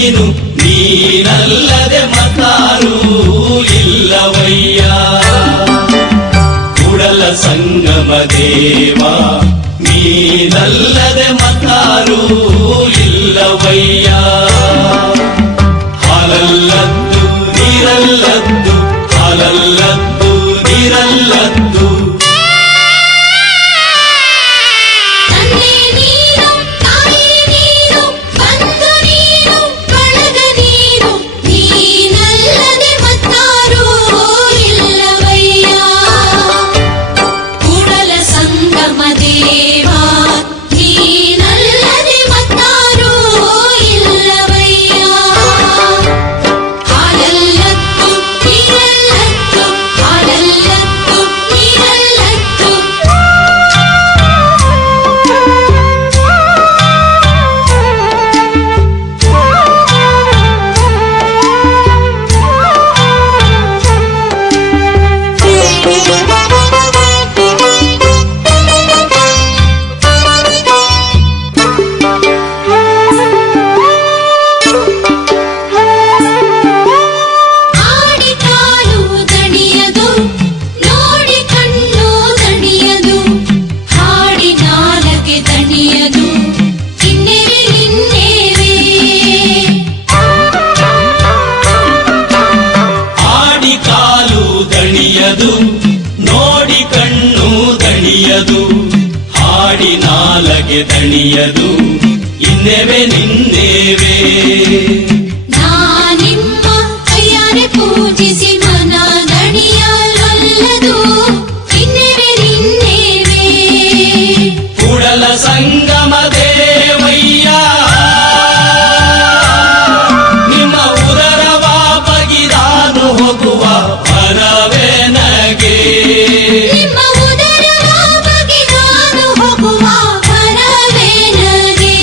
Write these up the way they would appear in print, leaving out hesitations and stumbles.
ನೀನು ನೀನಲ್ಲದೆ ಮತ್ತಾರೂ ಇಲ್ಲವಯ್ಯ ಕೂಡಲ ಸಂಗಮ ದೇವ ನೀನಲ್ಲದೆ ಮತ್ತಾರೂ ಇಲ್ಲವಯ್ಯ ಹಾಲಲ್ಲದ್ದು ನೀರಲ್ಲದ್ದು ಹಾಲಲ್ಲದ್ದು ನೀರಲ್ಲದ್ದು ನೋಡಿ ಕಣ್ಣು ದಣಿಯದು ಹಾಡಿ ನಾಲಗೆ ದಣಿಯದು ಇನ್ನೇವೆ ನಿನ್ನೇವೆ ನಿಮ್ಮ ಕೈಯಾರೆ ಪೂಜಿಸಿ ಮನ ದಣಿಯಲೊಲ್ಲದು ಇನ್ನೇವೆ ನಿನ್ನೇವೆ ಕೂಡಲ ಸಂಗಮ ದೇವಯ್ಯ ನಿಮ್ಮ ಉದರವ ಬಗಿದಾನು ಹೋಗುವ ಪರವೇ ನಿಮ್ಮ ಉದರವ ಬಗೆದಾನು ಹೋಗುವ ಪರವೇ ನಗೆ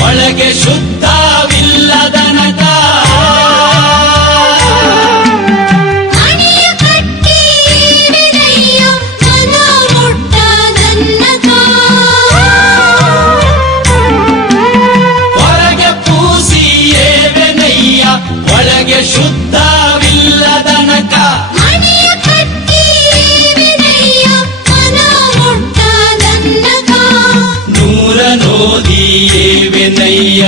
ಒಳಗೆ ಶುದ್ಧವಿಲ್ಲದನಕ ಮಣಿಯ ಕಟ್ಟಿ ವಿನಯ್ಯ ಮನ ಮುಟ್ಟದನ್ನಕ ಹೊರಗೆ ಪೂಸಿಯೇವೆನಯ್ಯ ಒಳಗೆ ಶುದ್ಧವಿಲ್ಲದನಕ ಮಣಿಯ ಕಟ್ಟಿ ವಿನಯ್ಯ ಮನ ಮುಟ್ಟದನ್ನಕ ನೂರ ನೋದಿಯೇವೆನಯ್ಯ